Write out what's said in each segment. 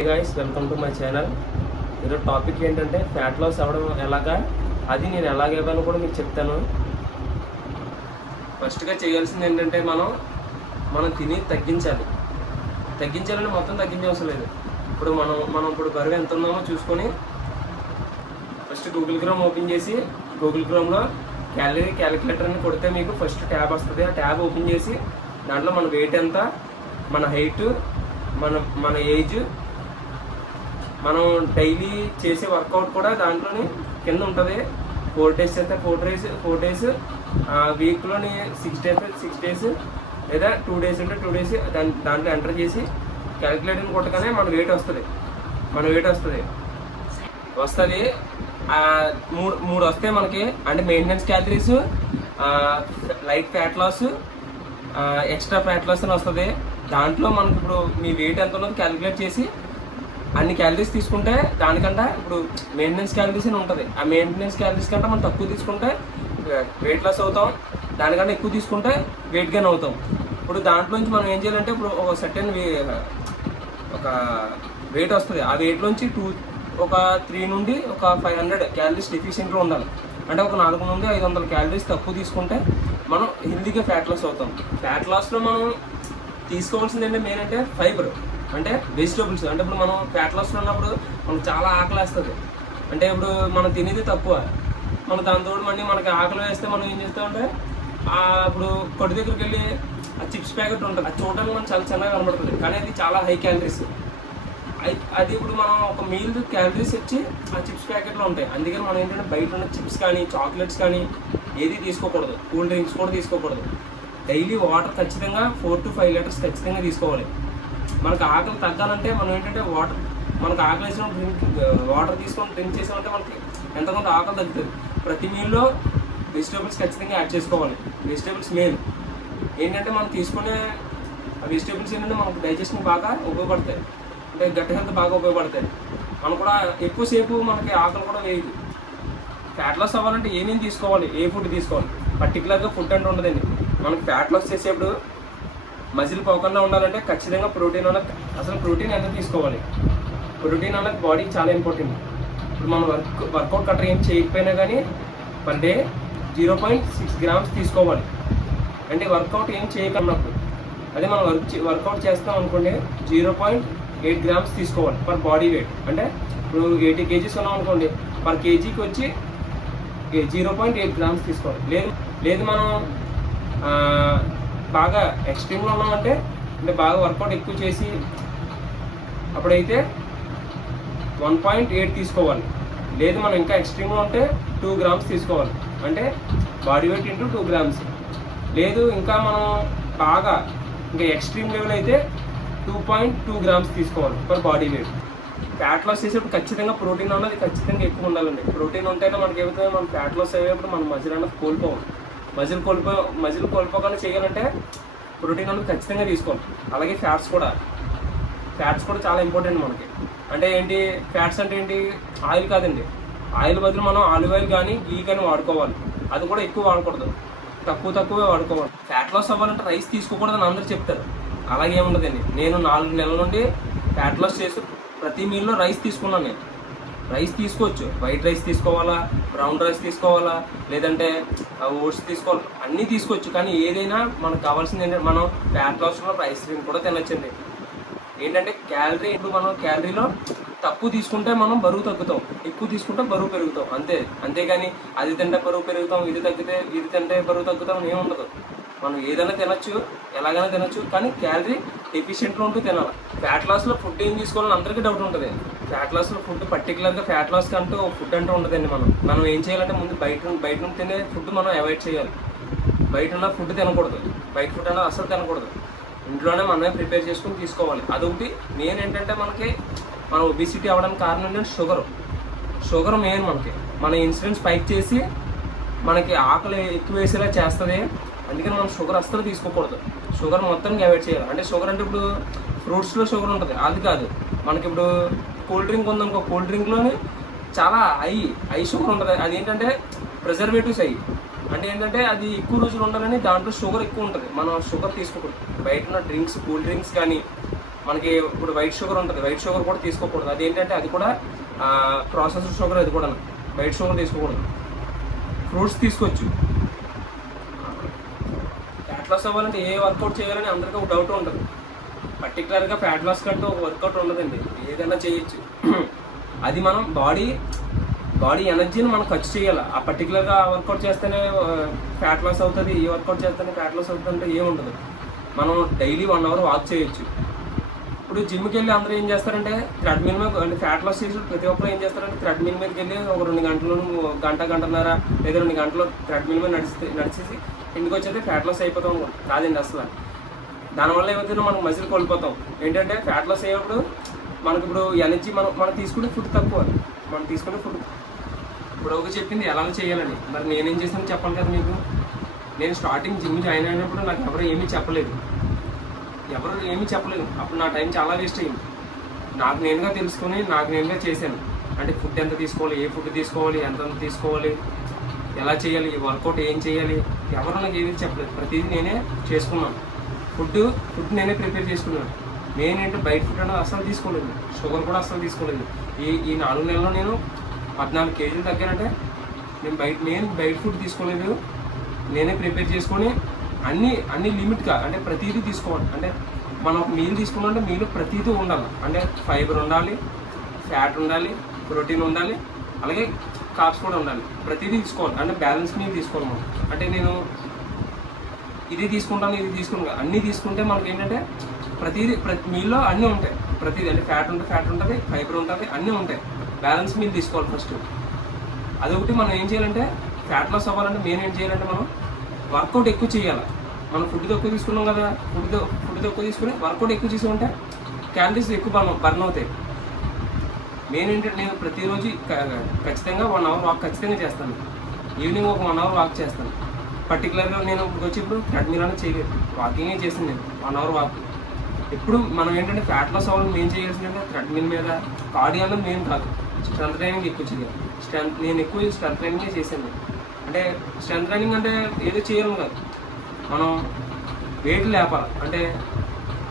Hey guys, welcome to my channel. ఈరోజు topic ఏంటంటే fat loss అవ్వడం ఎలాగా, అది నేను ఎలాగేవాలో కూడా మీకు చెప్తాను. ఫస్ట్గా చేయాల్సింది ఏంటంటే మనం తిని తగ్గించాలని మొత్తం తగ్గించవసరం లేదు. ఇప్పుడు మనం ఇప్పుడు బరువు ఎంత ఉన్నామో చూసుకొని ఫస్ట్ గూగుల్ క్రోమ్ ఓపెన్ చేసి గూగుల్ క్రోమ్లో క్యాలరీ క్యాలిక్యులేటర్ అని కొడితే మీకు ఫస్ట్ ట్యాబ్ వస్తుంది. ఆ ట్యాబ్ ఓపెన్ చేసి దాంట్లో మన వెయిట్ ఎంత, మన హైట్, మన ఏజ్, మనం డైలీ చేసే వర్కౌట్ కూడా దాంట్లోని కింద ఉంటుంది. 4 days అయితే 4 days, వీక్లోని 6 days లేదా 2 days అంటే 2 days దాంట్లో ఎంటర్ చేసి క్యాలిక్యులేటర్ కొట్టగానే మన వెయిట్ వస్తుంది. మూడు వస్తాయి మనకి. అంటే maintenance calories, light fat loss, extra fat loss అని వస్తుంది. దాంట్లో మనకి ఇప్పుడు మీ వెయిట్ ఎంత ఉన్నది క్యాలిక్యులేట్ చేసి అన్ని క్యాలరీస్ తీసుకుంటే దానికంటే ఇప్పుడు మెయింటెనెన్స్ క్యాలరీస్ అని ఉంటుంది. ఆ మెయింటెనెన్స్ క్యాలరీస్ కంటే మనం తక్కువ తీసుకుంటే వెయిట్ లాస్ అవుతాం, దానికంటే ఎక్కువ తీసుకుంటే వెయిట్ గెయిన్ అవుతాం. ఇప్పుడు దాంట్లోంచి మనం ఏం చేయాలంటే ఇప్పుడు ఒక సర్టెన్ ఒక వెయిట్ వస్తుంది. ఆ వెయిట్లోంచి ఒక 3 నుండి ఒక 500 క్యాలరీస్ డెఫిషియెంట్లో ఉండాలి. అంటే ఒక 400 నుండి 500 క్యాలరీస్ తక్కువ తీసుకుంటే మనం హెల్తీగా ఫ్యాట్ లాస్ అవుతాం. ఫ్యాట్ లాస్లో మనం తీసుకోవాల్సింది ఏంటంటే మెయిన్ అంటే ఫైబర్, అంటే వెజిటబుల్స్. అంటే ఇప్పుడు మనం ఫ్యాట్ లాస్లో ఉన్నప్పుడు మనకు చాలా ఆకలి వేస్తుంది. అంటే ఇప్పుడు మనం తినేది తక్కువ, మనం దాంతో మళ్ళీ మనకి ఆకలి వేస్తే మనం ఏం చేస్తామంటే ఇప్పుడు కొద్ది దగ్గరికి వెళ్ళి ఆ చిప్స్ ప్యాకెట్ ఉంటుంది. అది చూడడానికి మనం చాలా చిన్నగా కనబడుతుంది, కానీ అది చాలా హై క్యాలరీస్. అది ఇప్పుడు మనం ఒక మీల్ క్యాలరీస్ వచ్చి ఆ చిప్స్ ప్యాకెట్లో ఉంటాయి. అందుకని మనం ఏంటంటే బయట ఉన్న చిప్స్ కానీ చాక్లెట్స్ కానీ ఏది తీసుకోకూడదు, కూల్ డ్రింక్స్ కూడా తీసుకోకూడదు. డైలీ వాటర్ ఖచ్చితంగా 4 to 5 లీటర్స్ ఖచ్చితంగా తీసుకోవాలి. మనకు ఆకలి తగ్గాలంటే మనం ఏంటంటే మనకు ఆకలి వేసిన వాటర్ తీసుకొని డ్రింక్ చేసామంటే మనకి ఎంతకొంత ఆకలి తగ్గుతుంది. ప్రతి మీల్లో వెజిటేబుల్స్ ఖచ్చితంగా యాడ్ చేసుకోవాలి. వెజిటేబుల్స్ మెయిన్ ఏంటంటే మనం తీసుకునే ఆ వెజిటేబుల్స్ ఏంటంటే మనకు డైజెషన్ బాగా ఉపయోగపడతాయి, అంటే గట్ హెల్త్ బాగా ఉపయోగపడతాయి. మనం కూడా ఎక్కువసేపు మనకి ఆకలి కూడా వేయదు. ఫ్యాట్ లాస్ అవ్వాలంటే ఏమేమి తీసుకోవాలి, ఏ ఫుడ్ తీసుకోవాలి, పర్టికులర్గా ఫుడ్ అంటే ఉండదండి. మనకి ఫ్యాట్ లాస్ చేసేప్పుడు మజిల్ పోకుండా ఉండాలంటే ఖచ్చితంగా ప్రోటీన్ ప్రోటీన్ ఎంత తీసుకోవాలి. ప్రోటీన్ అన్నది బాడీకి చాలా ఇంపార్టెంట్. ఇప్పుడు మనం వర్కౌట్ కట్టర్ ఏం చేయకపోయినా కానీ పర్ డే 0.6 grams తీసుకోవాలి. అంటే వర్కౌట్ ఏం చేయకున్నప్పుడు అదే మనం వర్కౌట్ చేస్తాం అనుకోండి 0.8 grams తీసుకోవాలి పర్ బాడీ వెయిట్. అంటే ఇప్పుడు 80 kgs ఉన్నాం అనుకోండి, పర్ కేజీకి వచ్చి 0.8 grams తీసుకోవాలి. లేదు మనం బాగా ఎక్స్ట్రీమ్లో ఉన్నామంటే అంటే బాగా వర్కౌట్ ఎక్కువ చేసి అప్పుడైతే 1.8 తీసుకోవాలి. లేదు మనం ఇంకా ఎక్స్ట్రీమ్లో ఉంటే 2 grams తీసుకోవాలి. అంటే బాడీ వెయిట్ ఇంటూ 2 grams. లేదు ఇంకా మనం బాగా ఇంకా ఎక్స్ట్రీమ్ లెవెల్ అయితే 2.2 grams తీసుకోవాలి per body weight. Fat loss చేసేప్పుడు ఖచ్చితంగా ప్రోటీన్ అన్నది ఖచ్చితంగా ఎక్కువ ఉండాలండి. ప్రోటీన్ ఉంటేనే మనకి ఏమవుతుంది, మనం ఫ్యాట్ లాస్ అయ్యేప్పుడు మనం మజిల్ అన్నది కోల్పోవాలి. మజిల్ కోల్పోకుండా చేయాలంటే ప్రోటీన్ అనేది ఖచ్చితంగా తీసుకోవాలి. అలాగే ఫ్యాట్స్ కూడా చాలా ఇంపార్టెంట్ మనకి. అంటే ఏంటి ఫ్యాట్స్ అంటే ఏంటి, ఆయిల్ కాదండి. ఆయిల్ బదులు మనం ఆలివ్ ఆయిల్ కానీ గీ కానీ వాడుకోవాలి. అది కూడా ఎక్కువ వాడకూడదు, తక్కువే వాడుకోవాలి. ఫ్యాట్ లాస్ అవ్వాలంటే రైస్ తీసుకోకూడదని అందరూ చెప్తారు. అలాగే ఉండదండి. నేను 4 నెలల నుండి ఫ్యాట్ లాస్ చేసి ప్రతి మీల్లో రైస్ తీసుకున్నాను. నేను రైస్ తీసుకోవచ్చు, వైట్ రైస్ తీసుకోవాలా, బ్రౌన్ రైస్ తీసుకోవాలా, లేదంటే ఓట్స్ తీసుకోవాలి, అన్నీ తీసుకోవచ్చు. కానీ ఏదైనా మనకు కావాల్సింది ఏంటంటే మనం ఫ్యాట్ లాస్లో రైస్ కూడా తినొచ్చండి. ఏంటంటే ఇప్పుడు మనం క్యాలరీలో తక్కువ తీసుకుంటే మనం బరువు తగ్గుతాం, ఎక్కువ తీసుకుంటే బరువు పెరుగుతాం, అంతేగాని అది తింటే బరువు పెరుగుతాం, ఇది తింటే బరువు తగ్గుతాం అని ఏమి ఉండదు. మనం ఏదైనా తినచ్చు, ఎలాగైనా తినచ్చు, కానీ క్యాలరీ డెఫిషియెంట్లో ఉంటూ తినాలి. ఫ్యాట్ లాస్లో ఫుడ్ ఏం తీసుకోవాలని అందరికీ డౌట్ ఉంటుంది. ఫ్యాట్ లాస్లో ఫుడ్ పర్టికులర్గా ఫ్యాట్ లాస్కి అంటూ ఫుడ్ అంటూ ఉండదండి. మనం ఏం చేయాలంటే ముందు బయట నుండి తినే ఫుడ్ మనం అవాయిడ్ చేయాలి. బయట ఉన్న ఫుడ్ తినకూడదు, బయట ఫుడ్ అనేది అసలు తినకూడదు. ఇంట్లోనే మనమే ప్రిపేర్ చేసుకుని తీసుకోవాలి. అదొకటి మెయిన్. ఏంటంటే మన ఒబిసిటీ అవ్వడానికి కారణం ఏంటంటే షుగర్ మెయిన్. మన ఇన్సులిన్ స్పైక్ చేసి మనకి ఆకలి ఎక్కువ వేసేలా చేస్తుంది. అందుకని మనం షుగర్ అస్సలు తీసుకోకూడదు, షుగర్ మొత్తానికి అవాయిడ్ చేయాలి. అంటే షుగర్ అంటే ఇప్పుడు ఫ్రూట్స్లో షుగర్ ఉంటుంది, అది కాదు. మనకి ఇప్పుడు కూల్ డ్రింక్ ఉందనుకో, కూల్ డ్రింక్లోనే చాలా హై షుగర్ ఉంటుంది. అది ఏంటంటే ప్రిజర్వేటివ్స్ అంటే ఏంటంటే అది ఎక్కువ రోజులు ఉండాలని దాంట్లో షుగర్ ఎక్కువ ఉంటుంది. మనం షుగర్ తీసుకోకూడదు. బయట ఉన్న డ్రింక్స్, కూల్ డ్రింక్స్ కానీ మనకి ఇప్పుడు వైట్ షుగర్ ఉంటుంది, వైట్ షుగర్ కూడా తీసుకోకూడదు. అదేంటంటే అది కూడా ప్రాసెస్డ్ షుగర్, అది కూడా వైట్ షుగర్ తీసుకోకూడదు. ఫ్రూట్స్ తీసుకోవచ్చు. ఫ్యాట్ లాస్ అవ్వాలంటే ఏ వర్కౌట్ చేయాలని అందరికీ ఒక డౌట్ ఉంటుంది. పర్టికులర్గా ఫ్యాట్ లాస్ కంటూ ఒక వర్కౌట్ ఉండదండి, ఏదైనా చేయొచ్చు. అది మనం బాడీ ఎనర్జీని మనం ఖర్చు చేయాలి. ఆ పర్టికులర్గా వర్కౌట్ చేస్తేనే ఫ్యాట్ లాస్ అవుతుంది, ఈ వర్కౌట్ చేస్తేనే ఫ్యాట్ లాస్ అవుతుంది అంటే ఏముండదు. మనం డైలీ 1 అవర్ వాక్ చేయొచ్చు. ఇప్పుడు జిమ్కి వెళ్ళి అందరూ ఏం చేస్తారంటే థ్రెడ్మిల్ మీద, అంటే ఫ్యాట్ లాస్ చేసి ప్రతి ఒక్కరు ఏం చేస్తారంటే థ్రెడ్మిల్ మీదకి వెళ్ళి ఒక 2 గంటలు, గంటన్నర లేదా 2 గంటలు థ్రెడ్మిల్ మీద నడిచేసి ఇంటికి వచ్చేది ఫ్యాట్ లాస్ అయిపోతాం. కాదండి అసలు. దానివల్ల ఏమవుతుందో మనకు మజిల్ కోల్పోతాం. ఏంటంటే ఫ్యాట్ లాస్ అయ్యేప్పుడు మనకి ఇప్పుడు ఎనర్జీ మనం తీసుకునే ఫుడ్ తక్కువ. మనం తీసుకునే ఫుడ్ ఇప్పుడు ఒక చెప్పింది ఎలా చేయాలని, మరి నేనేం చేశాను చెప్పాలి కదా మీకు. నేను స్టార్టింగ్ జిమ్ జాయిన్ అయినప్పుడు నాకు ఎవరు ఏమీ చెప్పలేదు. అప్పుడు నా టైం చాలా వేస్ట్ అయింది. నాకు నేనుగా తెలుసుకొని నాకు నేనుగా చేశాను. అంటే ఫుడ్ ఎంత తీసుకోవాలి, ఏ ఫుడ్ తీసుకోవాలి, ఎంత తీసుకోవాలి, ఎలా చేయాలి, ఈ వర్కౌట్ ఏం చేయాలి, ఎవరు నాకు ఏమీ చెప్పలేదు. ప్రతిదీ నేనే చేసుకున్నాను. ఫుడ్ నేనే ప్రిపేర్ చేసుకున్నాను. మెయిన్ ఏంటంటే బయట ఫుడ్ అనేది అస్సలు తీసుకోలేదు, షుగర్ కూడా అస్సలు తీసుకోలేదు. ఈ 4 నెలల్లో నేను 14 కేజీలు తగ్గానంటే నేను బయట ఫుడ్ తీసుకోలేదు. నేనే ప్రిపేర్ చేసుకొని అన్ని లిమిట్గా, అంటే ప్రతిదీ తీసుకోవాలి. అంటే మనం ఒక మీల్ తీసుకున్నామంటే మీలో ప్రతిదీ ఉండాలి. అంటే ఫైబర్ ఉండాలి, ఫ్యాట్ ఉండాలి, ప్రోటీన్ ఉండాలి, అలాగే కార్బ్స్ కూడా ఉండాలి. ప్రతిదీ తీసుకోవాలి. అంటే బ్యాలెన్స్ మీల్ తీసుకోవాలి మనం. అంటే నేను ఇది తీసుకుంటాను, ఇది తీసుకుంటాను, అన్నీ తీసుకుంటే మనకి ఏంటంటే ప్రతి మీల్లో అన్నీ ఉంటాయి. ప్రతిదీ అంటే ఫ్యాట్ ఉంటుంది, ఫైబర్ ఉంటుంది, అన్నీ ఉంటాయి. బ్యాలెన్స్ మీల్ తీసుకోవాలి ఫస్ట్. అదొకటి. మనం ఏం చేయాలంటే ఫ్యాట్ లాస్ అవ్వాలంటే మెయిన్ ఏం చేయాలంటే మనం వర్కౌట్ ఎక్కువ చేయాలి. మనం ఫుడ్ తక్కువ తీసుకున్నాం కదా, ఫుడ్ తక్కువ తీసుకుని వర్కౌట్ ఎక్కువ చేసుకుంటే క్యాలరీస్ ఎక్కువ బర్న్ అవుతాయి. మెయిన్ ఏంటంటే నేను ప్రతిరోజు ఖచ్చితంగా 1 అవర్ వాక్ ఖచ్చితంగా చేస్తాను. ఈవినింగ్ ఒక 1 అవర్ వాక్ చేస్తాను. పర్టికులర్గా నేను ఇప్పుడు థ్రెడ్మిల్ అనేది చేయలేదు, వాకింగే చేసింది నేను 1 అవర్ వాక్. ఇప్పుడు మనం ఏంటంటే ఫ్యాట్ లాస్ అవ్వాలని మెయిన్ చేయాల్సిందంటే థ్రెడ్మిల్ మీద కార్డియో అనేది మెయిన్ కాదు, స్ట్రెంత్ ట్రైనింగ్ ఎక్కువ చేయాలి. నేను ఎక్కువ స్ట్రెంత్ ట్రైనింగే చేశాను. అంటే స్ట్రెంత్ ట్రైనింగ్ అంటే ఏదో చేయడం కాదు, మనం వెయిట్ లేపాలి. అంటే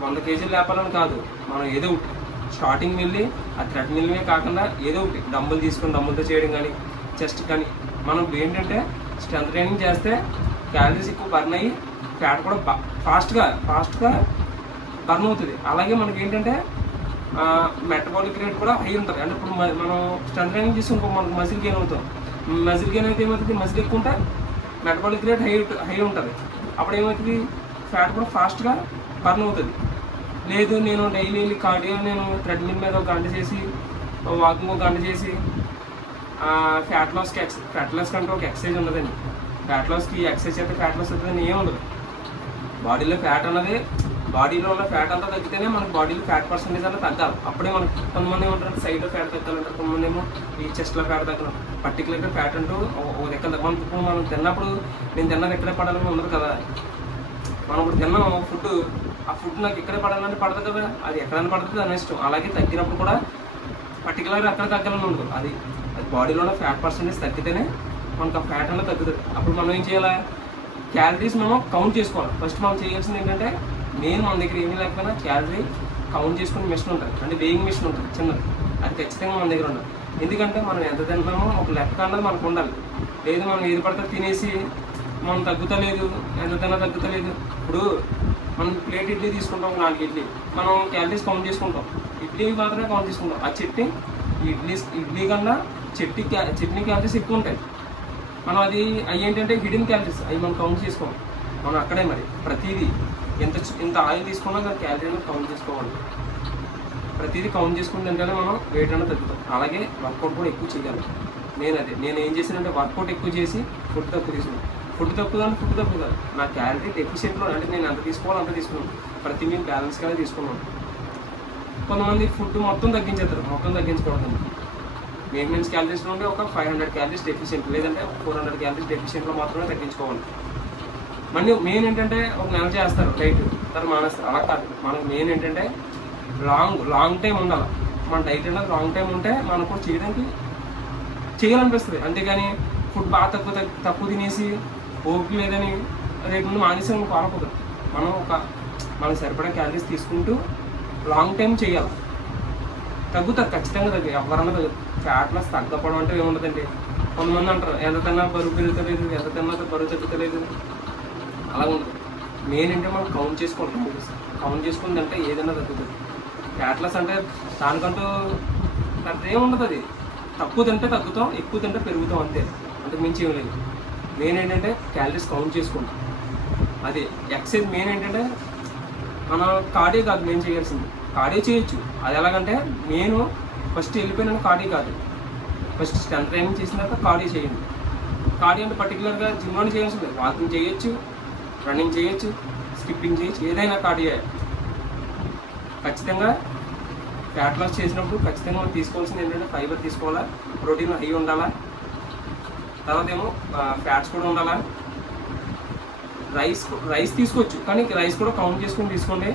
100 కేజీలు లేపాలని కాదు, మనం ఏదో ఒకటి స్టార్టింగ్ వెళ్ళి ఆ థ్రెడ్మిల్నే కాకుండా ఏదో ఒకటి డంబుల్ తీసుకొని డంబుల్తో చేయడం కానీ, చెస్ట్ కానీ. మనం ఏంటంటే స్ట్రెంత్ ట్రైనింగ్ చేస్తే క్యాలరీస్ ఎక్కువ బర్న్ అయ్యి ఫ్యాట్ కూడా ఫాస్ట్గా బర్న్ అవుతుంది. అలాగే మనకి ఏంటంటే మెటబాలిక్ రేట్ కూడా హై ఉంటుంది. అంటే ఇప్పుడు మనం స్ట్రెంత్ ట్రైనింగ్ చేసి ఇంకో మనకు మజిల్ గెయిన్ అవుతాం. మజిల్ గెయిన్ అయితే ఏమవుతుంది, మజిల్ ఎక్కువ ఉంటే మెటబాలిక్ రేట్ హై ఉంటుంది. అప్పుడు ఏమవుతుంది, ఫ్యాట్ కూడా ఫాస్ట్గా బర్న్ అవుతుంది. లేదు నేను డైలీ కార్డియో నేను థ్రెడ్మిల్ మీద ఒక గంట చేసి, వాకింగ్ ఒక గంట చేసి ఫ్యాట్ లాస్ కంటే ఒక ఎక్సర్సైజ్ ఉండదండి. ఫ్యాట్ లాస్కి ఎక్సర్సైజ్ అయితే ఫ్యాట్ లాస్ అవుతుందని ఏమి ఉండదు. బాడీలో ఉన్న ఫ్యాట్ అంతా తగ్గితేనే మనకి బాడీలో ఫ్యాట్ పర్సెంటేజ్ అంతా తగ్గాలి. అప్పుడే మనకి కొంతమంది ఏమంటారు సైడ్లో ఫ్యాట్ తగ్గాలంటారు, కొంతమంది ఏమో ఈ చెస్ట్లో ఫ్యాట్ తగ్గాలి. పర్టికులర్గా ఫ్యాట్ అంటూ ఒక దగ్గర మనం తిన్నప్పుడు నేను తిన్నది ఎక్కడే పడాలని ఉండదు కదా. మనం ఇప్పుడు తిన్నాం ఫుడ్, ఆ ఫుడ్ నాకు ఎక్కడే పడాలంటే పడదు కదా, అది ఎక్కడైనా పడుతుంది అని ఇష్టం. అలాగే తగ్గినప్పుడు కూడా పర్టికులర్గా అక్కడ తగ్గాలని ఉండదు. అది బాడీలో ఉన్న ఫ్యాట్ పర్సెంటేజ్ తగ్గితేనే మనకు ఆ ఫ్యాట్ అనేది తగ్గుతుంది. అప్పుడు మనం ఏం చేయాలి, క్యాలరీస్ మనం కౌంట్ చేసుకోవాలి. ఫస్ట్ మనం చేయాల్సింది ఏంటంటే మెయిన్ మన దగ్గర ఏమీ లేకపోయినా క్యాలరీ కౌంట్ చేసుకునే మిషన్ ఉంటుంది, అంటే వేయింగ్ మిషన్ ఉంటుంది చిన్నది. అది ఖచ్చితంగా మన దగ్గర ఉండాలి. ఎందుకంటే మనం ఎంత తింటున్నామో ఒక లెక్క అన్నది మనకు ఉండాలి. లేదు మనం ఏది పడితే తినేసి మనం తగ్గుతలేదు, ఎంత తిన్నా తగ్గుతలేదు. ఇప్పుడు మనం ప్లేట్ ఇడ్లీ తీసుకుంటాం, 4 ఇడ్లీ, మనం క్యాలరీస్ కౌంట్ చేసుకుంటాం. ఇడ్లీ మాత్రమే కౌంట్ చేసుకుంటాం. ఆ చట్నీ ఇడ్లీ కన్నా చట్నీ క్యాలరీస్ ఎక్కువ ఉంటాయి. మనం అవి ఏంటంటే హిడెన్ క్యాలరీస్, అవి మనం కౌంట్ చేసుకోం. మనం అక్కడే మరి ప్రతిదీ ఎంత ఆయిల్ తీసుకున్నా దాని క్యాలరీ అనేది కౌంట్ చేసుకోవాలి. ప్రతిదీ కౌంట్ చేసుకుంటుంటేనే మనం వెయిట్ అనేది తగ్గుతాం. అలాగే వర్కౌట్ కూడా ఎక్కువ చేయాలి. నేను ఏం చేశానంటే వర్కౌట్ ఎక్కువ చేసి ఫుడ్ తక్కువ తీసుకున్నాను. ఫుడ్ తక్కువ కాదు, నా క్యాలరీ డెఫిషియెంట్లో, అంటే నేను ఎంత తీసుకోవాలో అంత తీసుకున్నాను. ప్రతి మీల్ బ్యాలెన్స్గానే తీసుకున్నాను. కొంతమంది ఫుడ్ మొత్తం తగ్గించేస్తారు, మొత్తం తగ్గించుకోవడం. మెయింటెనెన్స్ క్యాలరీస్లో ఉంటే ఒక 500 క్యాలరీస్ డెఫిషియెంట్, లేదంటే 400 క్యాలరీస్ డెఫిషియెంట్లో మాత్రమే తగ్గించుకోవాలి. మళ్ళీ మెయిన్ ఏంటంటే ఒక నెల చేస్తారు డైట్, తర్వాత మానేస్తారు. అలా కాదు, మనకు మెయిన్ ఏంటంటే లాంగ్ టైం ఉండాలి. మన డైట్ అనేది లాంగ్ టైం ఉంటే మనకు కూడా చేయాలనిపిస్తుంది. అంతేగాని ఫుడ్ బాగా తక్కువ తినేసి ఓపిక లేదని రేపు ముందు మానేసి పాలపోతుంది. మనకు సరిపడా క్యాలరీస్ తీసుకుంటూ లాంగ్ టైం చేయాలి. తగ్గుతుంది ఖచ్చితంగా, ఎవరన్నా తగ్గుతుంది. ఫ్యాట్ లాస్ తగ్గకపోవడం అంటే ఏముండదండి. కొంతమంది అంటారు ఎంత తిన్నా బరువు పెరుగుతలేదు, ఎంత తిన్నా బరువు తగ్గుతలేదు, అలా ఉండదు. మెయిన్ ఏంటంటే మనం కౌంట్ చేసుకుంటాం. కౌంట్ చేసుకుందంటే ఏదైనా తగ్గుతుంది. ఫ్యాట్ లాస్ అంటే దానికంటూ పెద్ద ఏముండదు. అది తక్కువ తింటే తగ్గుతాం, ఎక్కువ తింటే పెరుగుతాం, అంతే. అంతకు మించి ఏం లేదు. మెయిన్ ఏంటంటే క్యాలరీస్ కౌంట్ చేసుకుంటాం. అది ఎక్సర్సైజ్ మెయిన్ ఏంటంటే మనం కార్డియో కాదు మెయిన్ చేయాల్సింది. కార్డియో చేయొచ్చు, అది ఎలాగంటే నేను ఫస్ట్ వెళ్ళిపోయిన కార్డియో కాదు, ఫస్ట్ స్ట్రెంత్ ట్రైనింగ్ చేసిన తర్వాత కార్డియో చేయండి. కార్డియో అంటే పర్టికులర్గా జిమ్లోనే చేయాల్సింది. వాకింగ్ చేయొచ్చు, రన్నింగ్ చేయొచ్చు, స్కిప్పింగ్ చేయొచ్చు, ఏదైనా కార్డియో. ఖచ్చితంగా ఫ్యాట్ లాస్ చేసినప్పుడు ఖచ్చితంగా మనం తీసుకోవాల్సింది ఏంటంటే ఫైబర్ తీసుకోవాలా, ప్రోటీన్ హై ఉండాలా, తర్వాత ఏమో ఫ్యాట్స్ కూడా ఉండాలా. రైస్ తీసుకోవచ్చు, కానీ రైస్ కూడా కౌంట్ చేసుకొని తీసుకోండి.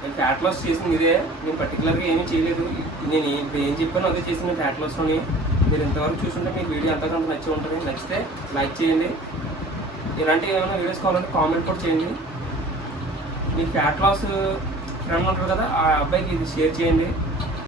నేను ఫ్యాట్ లాస్ చేసింది ఇదే, నేను పర్టికులర్గా ఏమీ చేయలేదు. నేను ఏం చెప్పానో అదే చేసిన ఫ్యాట్ లాస్లోని. మీరు ఇంతవరకు చూస్తుంటే మీకు వీడియో ఎంతకంత నచ్చి ఉంటుంది. నచ్చితే లైక్ చేయండి. ఇలాంటి ఏమైనా వీడియోస్ కావాలంటే కామెంట్ కూడా చేయండి. మీ ఫ్యాట్ లాస్ ఫ్రెండ్ ఉంటారు కదా, ఆ అబ్బాయికి ఇది షేర్ చేయండి.